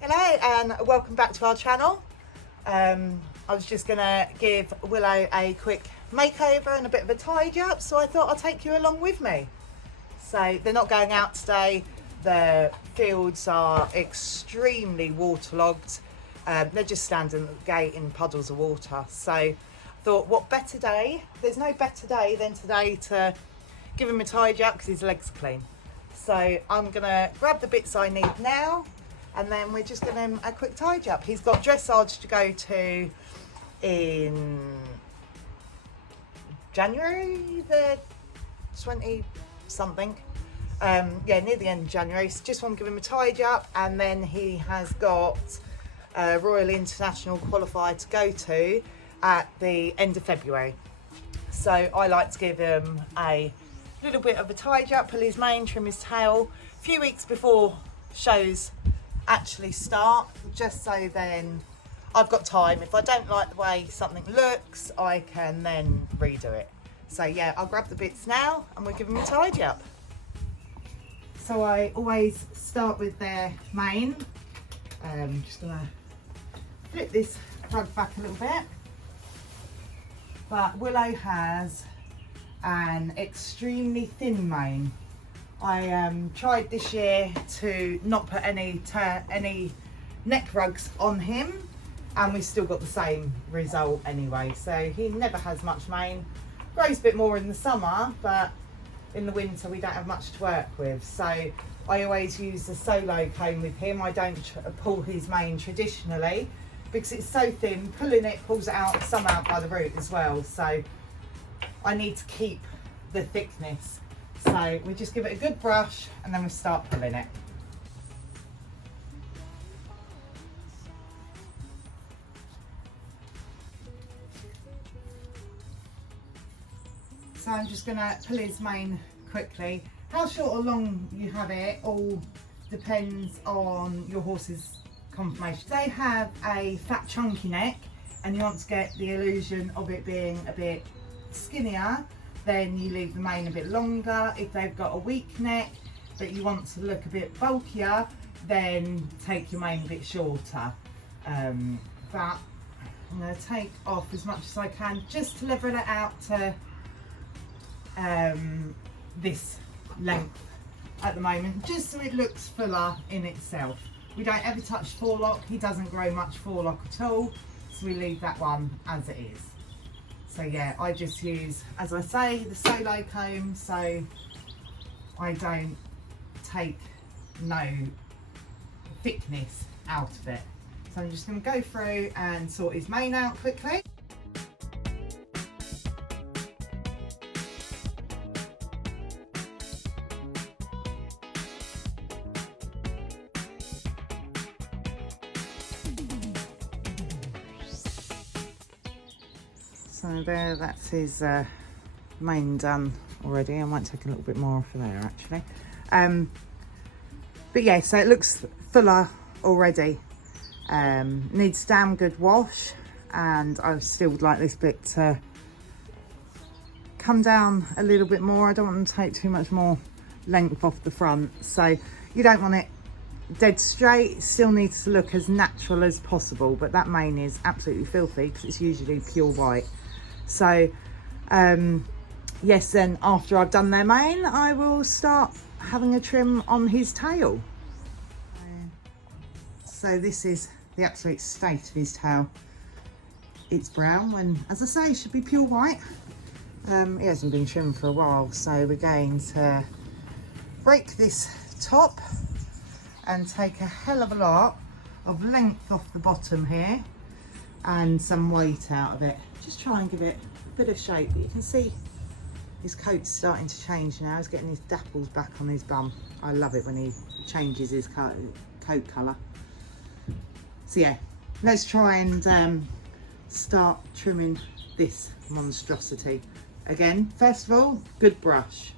Hello and welcome back to our channel. I was just going to give Willow a quick makeover and a bit of a tidy up, so I thought I'd take you along with me. So they're not going out today. The fields are extremely waterlogged. They're just standing at the gate in puddles of water. So I thought, what better day? There's no better day than today to give him a tidy up because his legs are clean. So I'm going to grab the bits I need now, and then we're just going to a quick tidy up. He's got dressage to go to in January the 20 something. Yeah, near the end of January. So just want to give him a tidy up, and then he has got Royal International qualifier to go to at the end of February. So I like to give him a little bit of a tidy up, pull his mane, trim his tail a few weeks before shows actually start, just so then I've got time. If I don't like the way something looks, I can then redo it. So yeah, I'll grab the bits now and we'll give them a tidy up. So I always start with their mane. Just gonna flip this rug back a little bit. But Willow has an extremely thin mane. I tried this year to not put any neck rugs on him, and we still got the same result anyway. So he never has much mane. Grows a bit more in the summer, but in the winter we don't have much to work with. So I always use the solo comb with him. I don't pull his mane traditionally because it's so thin. Pulling it pulls it out, some out by the root as well. So I need to keep the thickness. So we just give it a good brush and then we start pulling it. So I'm just going to pull his mane quickly. How short or long you have it all depends on your horse's conformation. They have a fat chunky neck and you want to get the illusion of it being a bit skinnier, then you leave the mane a bit longer. If they've got a weak neck but you want to look a bit bulkier, then take your mane a bit shorter. But I'm going to take off as much as I can just to level it out to this length at the moment, just so it looks fuller in itself. We don't ever touch forelock. He doesn't grow much forelock at all, so we leave that one as it is. So yeah, I just use, as I say, the solo comb, so I don't take no thickness out of it. So I'm just going to go through and sort his mane out quickly. So there, that's his mane done already. I might take a little bit more off of there actually. But yeah, so it looks fuller already. Needs damn good wash, and I still would like this bit to come down a little bit more. I don't want to take too much more length off the front, so you don't want it dead straight. It still needs to look as natural as possible, but that mane is absolutely filthy because it's usually pure white. So yes, then after I've done their mane, I will start having a trim on his tail. So this is the absolute state of his tail. It's brown when, as I say, it should be pure white. He hasn't been trimmed for a while, so we're going to break this top and take a hell of a lot of length off the bottom here and some weight out of it. Just try and give it a bit of shape. But you can see his coat's starting to change now. He's getting his dapples back on his bum. I love it when he changes his coat colour. So yeah, let's try and start trimming this monstrosity. Again, first of all, good brush.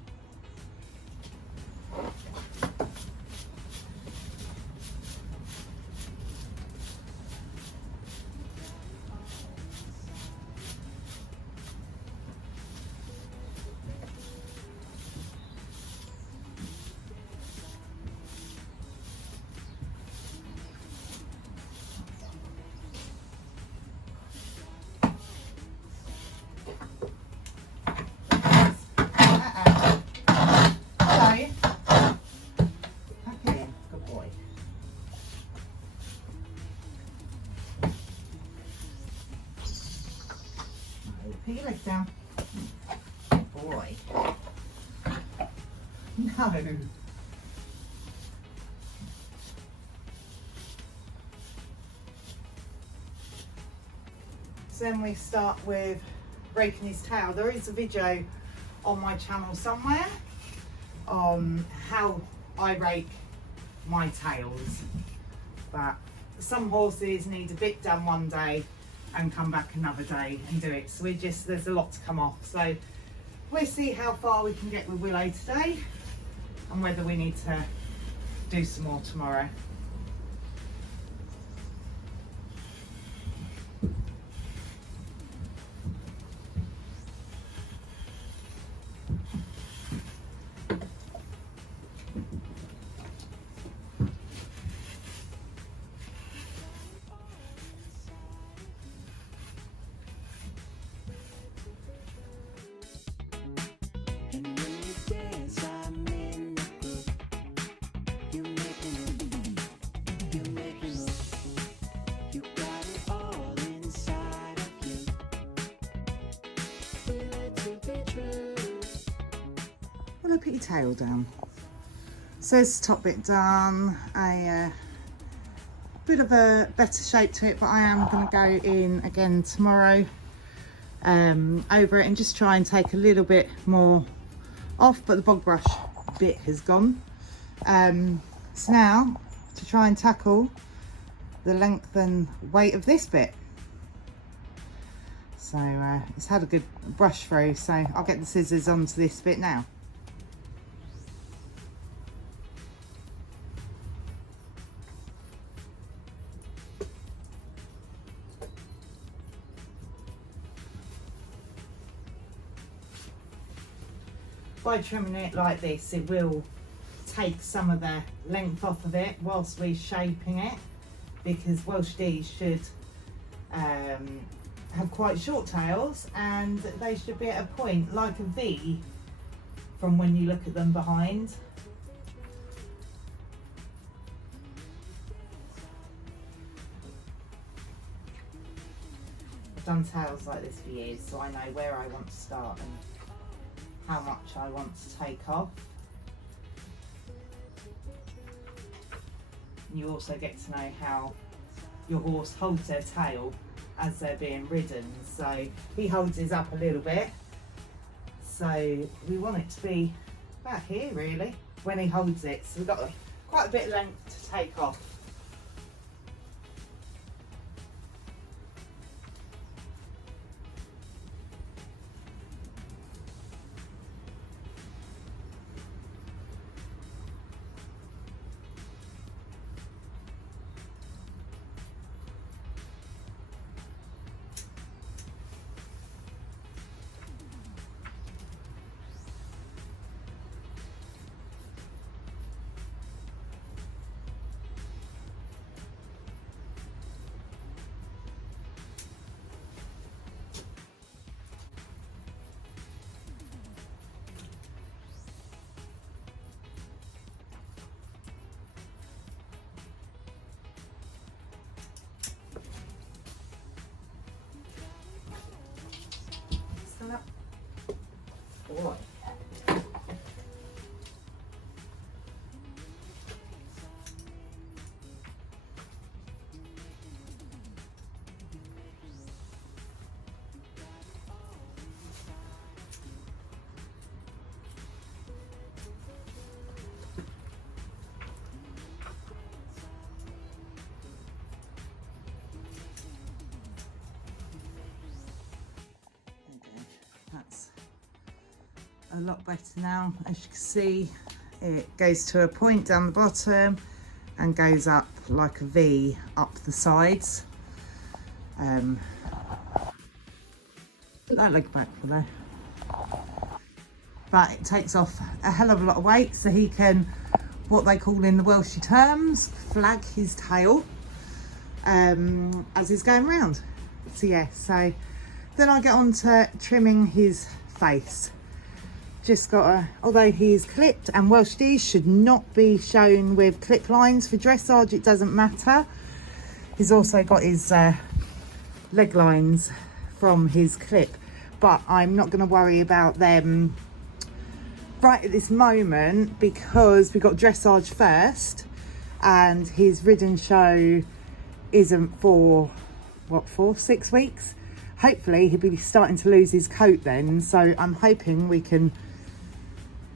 So then we start with raking his tail. There is a video on my channel somewhere on how I rake my tails, but some horses need a bit done one day and come back another day and do it. So there's a lot to come off. So we'll see how far we can get with Willow today and whether we need to do some more tomorrow. Well, put your tail down. So there's the top bit done. A bit of a better shape to it, but I am going to go in again tomorrow over it and just try and take a little bit more off, but the bog brush bit has gone. So now to try and tackle the length and weight of this bit. So it's had a good brush through, so I'll get the scissors onto this bit now. By trimming it like this, it will take some of the length off of it whilst we're shaping it, because Welsh D's should have quite short tails and they should be at a point like a V from when you look at them behind. I've done tails like this for years, so I know where I want to start and how much I want to take off. You also get to know how your horse holds their tail as they're being ridden. So he holds his up a little bit, so we want it to be about here really when he holds it. So we've got quite a bit of length to take off. Boy. That's a lot better now. As you can see, it goes to a point down the bottom and goes up like a V up the sides. Put that leg back for there. But it takes off a hell of a lot of weight, so he can, what they call in the Welsh terms, flag his tail as he's going round. So yeah, so then I get on to trimming his face. Just got a, although he is clipped, and Welsh D's should not be shown with clip lines for dressage, it doesn't matter. He's also got his leg lines from his clip, but I'm not going to worry about them right at this moment, because we got dressage first and his ridden show isn't for, what, 4-6 weeks? Hopefully he'll be starting to lose his coat then, so I'm hoping we can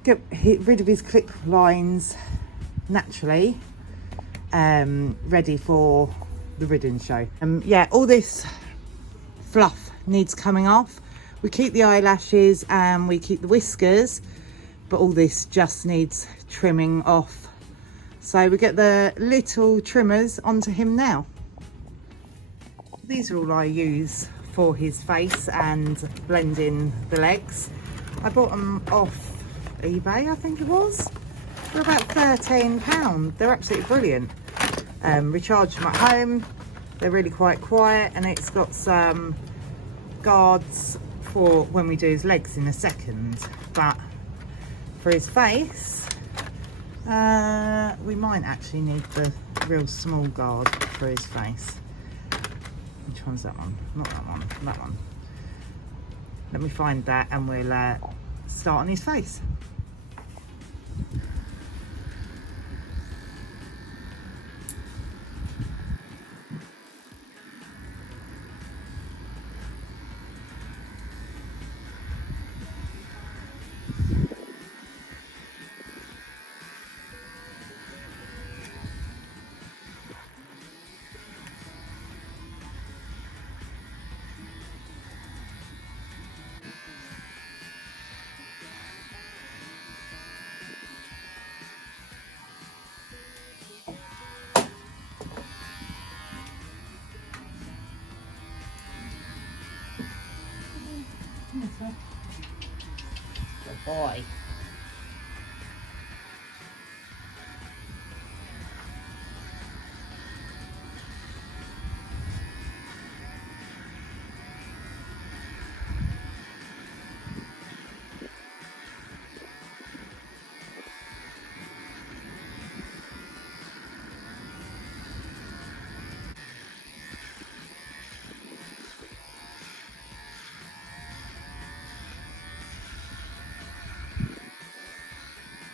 get rid of his clip lines naturally, ready for the ridden show. Yeah, all this fluff needs coming off. We keep the eyelashes and we keep the whiskers, but all this just needs trimming off. So we get the little trimmers onto him now. These are all I use for his face and blend in the legs. I bought them off eBay, I think it was, for about £13. They're absolutely brilliant. Recharge them at home. They're really quite quiet, and it's got some guards for when we do his legs in a second. But for his face, we might actually need the real small guard for his face. Which one's that one? Not that one, that one. Let me find that and we'll start on his face. Good boy.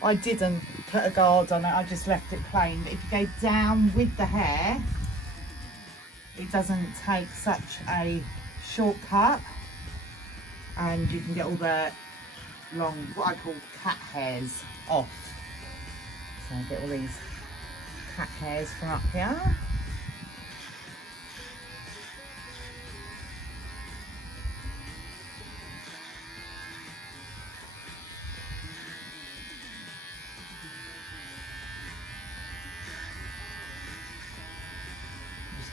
I didn't put a guard on it, I just left it plain. But if you go down with the hair, it doesn't take such a shortcut, and you can get all the long, what I call cat hairs, off. So I get all these cat hairs from up here.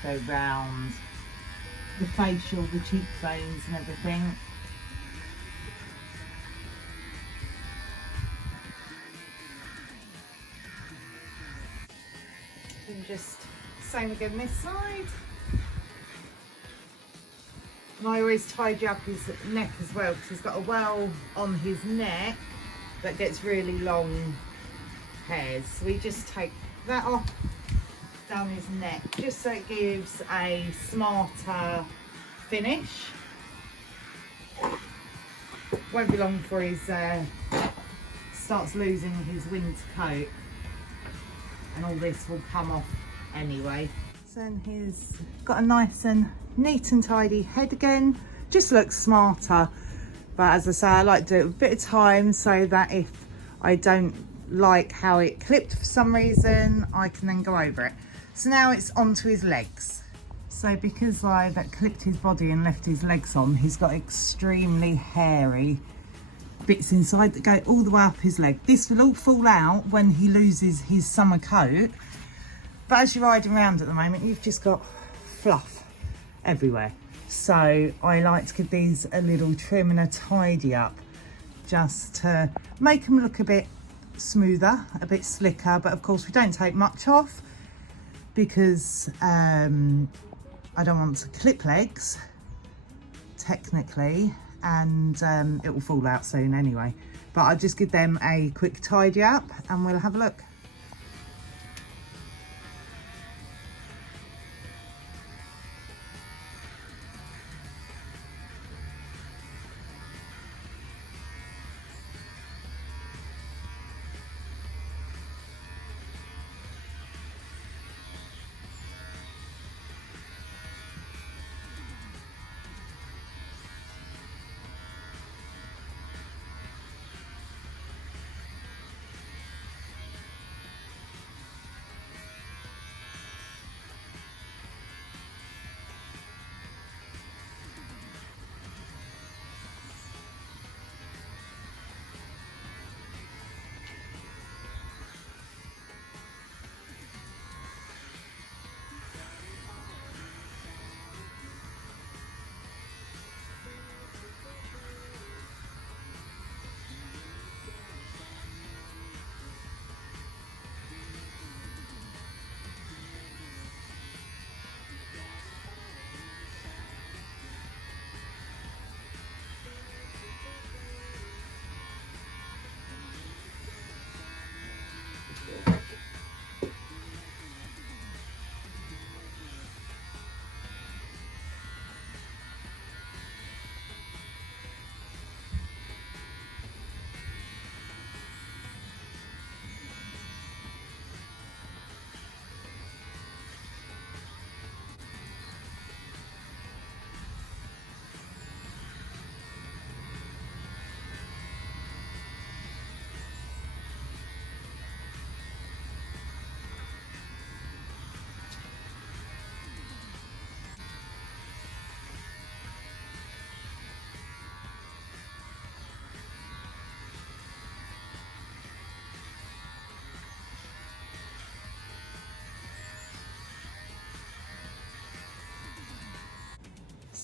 Go round the facial, the cheekbones and everything. And just same again this side. And I always tidy up his neck as well, because he's got a well on his neck that gets really long hairs. So we just take that off down his neck, just so it gives a smarter finish. Won't be long before he starts losing his winter coat, and all this will come off anyway. So then he's got a nice and neat and tidy head again, just looks smarter. But as I say, I like to do it with a bit of time, so that if I don't like how it clipped for some reason, I can then go over it. So now it's onto his legs. So because I've clipped his body and left his legs on, he's got extremely hairy bits inside that go all the way up his leg. This will all fall out when he loses his summer coat. But as you're riding around at the moment, you've just got fluff everywhere. So I like to give these a little trim and a tidy up, just to make them look a bit smoother, a bit slicker. But of course we don't take much off, because I don't want to clip legs technically, and it will fall out soon anyway. But I'll just give them a quick tidy up and we'll have a look.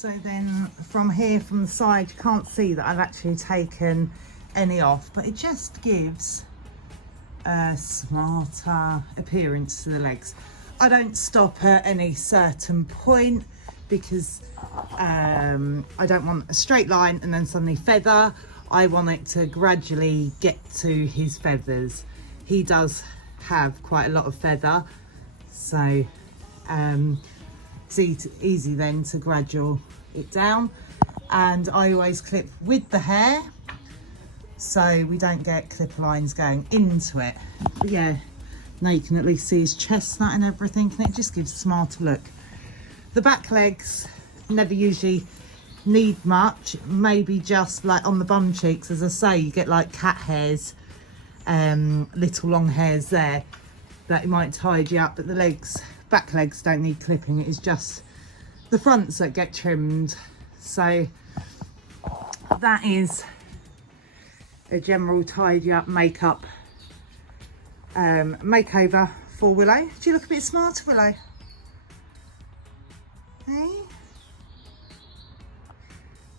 So then from here, from the side, you can't see that I've actually taken any off, but it just gives a smarter appearance to the legs. I don't stop at any certain point because I don't want a straight line and then suddenly feather. I want it to gradually get to his feathers. He does have quite a lot of feather, so it's easy then to gradual it down. And I always clip with the hair so we don't get clipper lines going into it. But yeah, now you can at least see his chestnut and everything, and it just gives a smarter look. The back legs never usually need much, maybe just like on the bum cheeks, as I say, you get like cat hairs, little long hairs there that you might tidy up, but the legs, back legs don't need clipping. It is just the fronts that get trimmed. So that is a general tidy up makeup makeover for Willow. Do you look a bit smarter, Willow? Hey?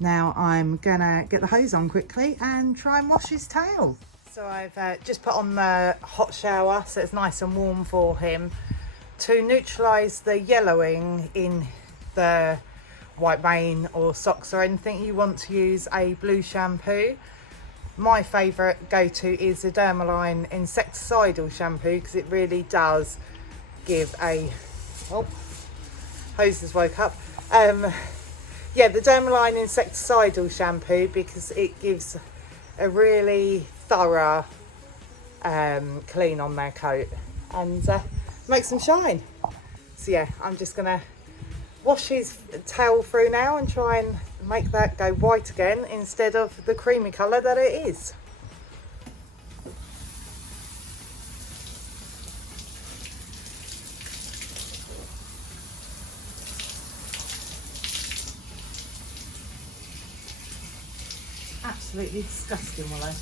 Now I'm gonna get the hose on quickly and try and wash his tail. So I've just put on the hot shower so it's nice and warm for him to neutralise the yellowing in the white mane or socks or anything. You want to use a blue shampoo. My favourite go-to is the Dermaline insecticidal shampoo because it really does give a... Oh, hoses woke up. Yeah, the Dermaline insecticidal shampoo because it gives a really thorough clean on their coat and makes them shine. So yeah, I'm just gonna wash his tail through now and try and make that go white again instead of the creamy colour that it is. Absolutely disgusting, Willow.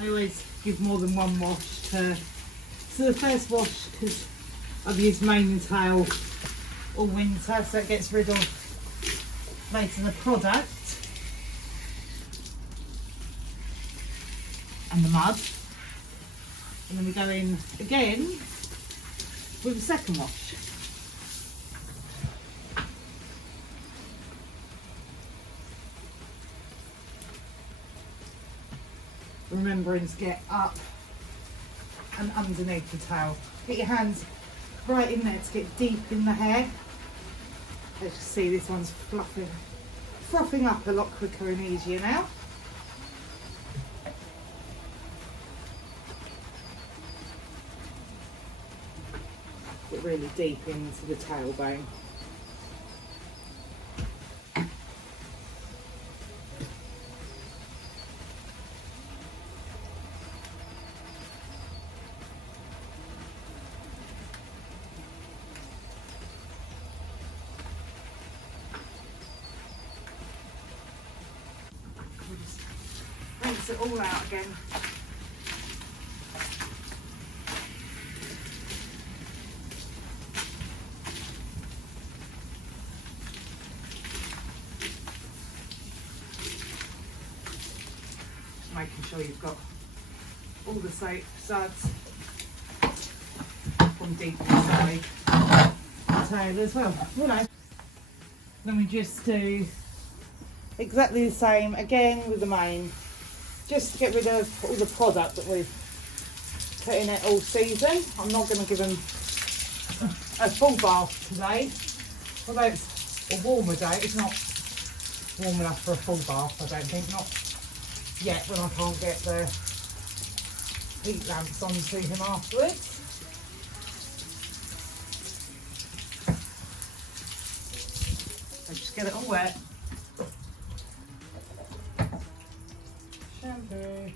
I always give more than one wash to the first wash because I've used mane and tail all winter, so it gets rid of most of the product and the mud, and then we go in again with the second wash. Remembering to get up and underneath the tail. Get your hands right in there to get deep in the hair. As you see, this one's frothing up a lot quicker and easier now. Get really deep into the tailbone. Rinse it all out again. making sure you've got all the soap suds from deep inside the tail as well. Right. Then we just do exactly the same again with the mane, just to get rid of all the product that we've put in it all season. I'm not going to give them a full bath today, although it's a warmer day. It's not warm enough for a full bath, I don't think, not yet, when I can't get the heat lamps onto him afterwards. So just get it all wet. Shampoo. And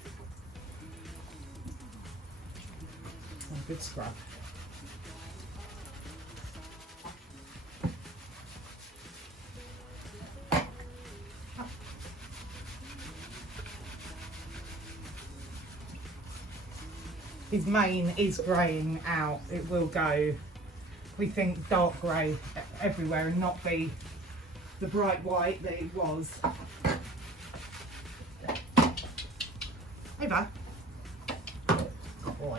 a good scrub. His mane is greying out. It will go, we think, dark grey everywhere and not be the bright white that it was. Over. Good boy.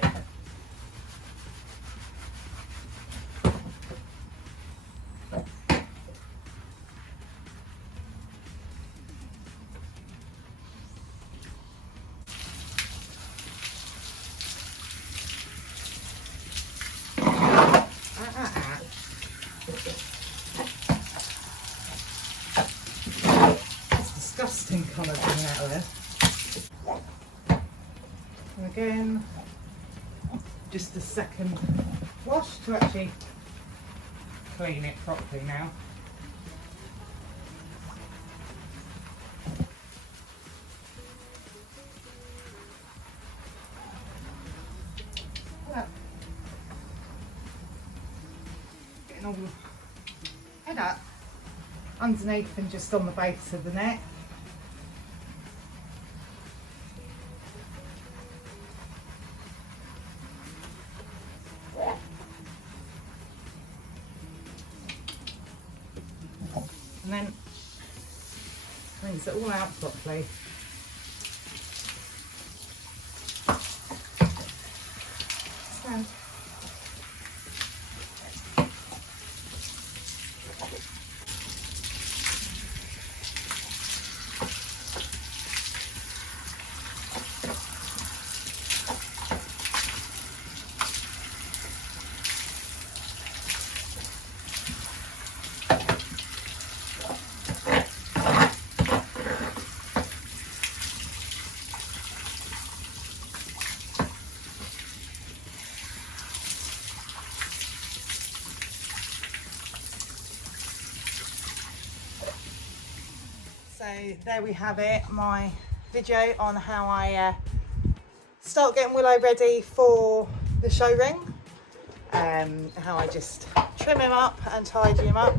Disgusting colour coming out of there. And again, just a second wash to actually clean it properly now. Getting all the head up underneath and just on the base of the neck. And then rinse it all out properly. Stand. So there we have it, my video on how I start getting Willow ready for the show ring. How I just trim him up and tidy him up.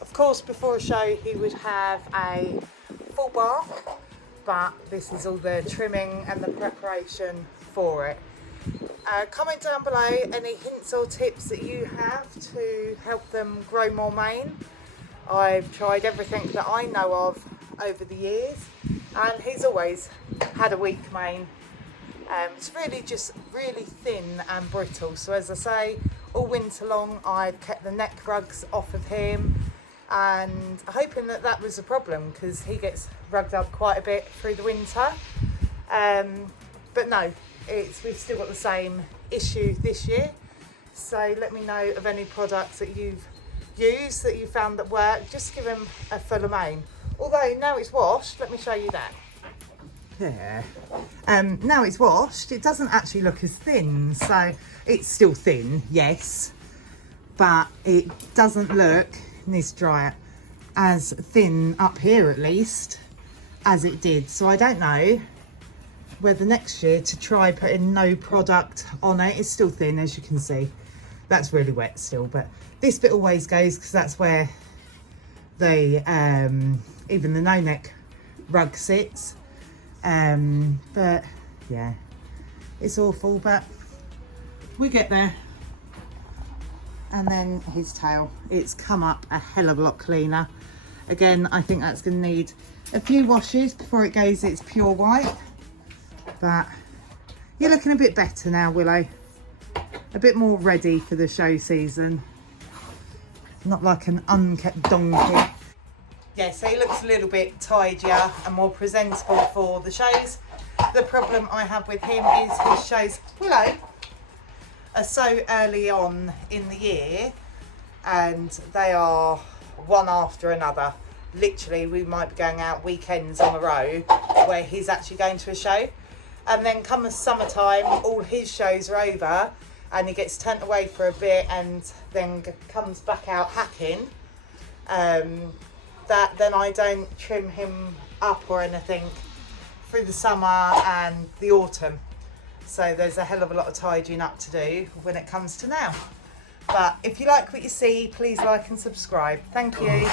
Of course, before a show he would have a full bath, but this is all the trimming and the preparation for it. Comment down below any hints or tips that you have to help them grow more mane. I've tried everything that I know of over the years, and he's always had a weak mane. It's really just really thin and brittle, so as I say, all winter long I've kept the neck rugs off of him, and hoping that that was a problem, because he gets rugged up quite a bit through the winter. But no, we've still got the same issue this year. So let me know of any products that you've used that you found that work. Just give him a fuller mane. Although now it's washed, let me show you that. There. Now it's washed, it doesn't actually look as thin. So it's still thin, yes, but it doesn't look, needs to dry it, as thin up here at least as it did. So I don't know whether next year to try putting no product on it. It's still thin, as you can see. That's really wet still, but this bit always goes because that's where the even the no neck rug sits. But yeah, it's awful, but we get there. And then his tail, it's come up a hell of a lot cleaner. Again, I think that's going to need a few washes before it goes its pure white. But you're looking a bit better now, Willow. A bit more ready for the show season. Not like an unkept donkey. Yeah, so he looks a little bit tidier and more presentable for the shows. The problem I have with him is his shows, Willow, are so early on in the year, and they are one after another. Literally, we might be going out weekends on the road where he's actually going to a show, and then come the summertime, all his shows are over and he gets turned away for a bit and then comes back out hacking. That then I don't trim him up or anything through the summer and the autumn. So there's a hell of a lot of tidying up to do when it comes to now. But if you like what you see, please like and subscribe. Thank you.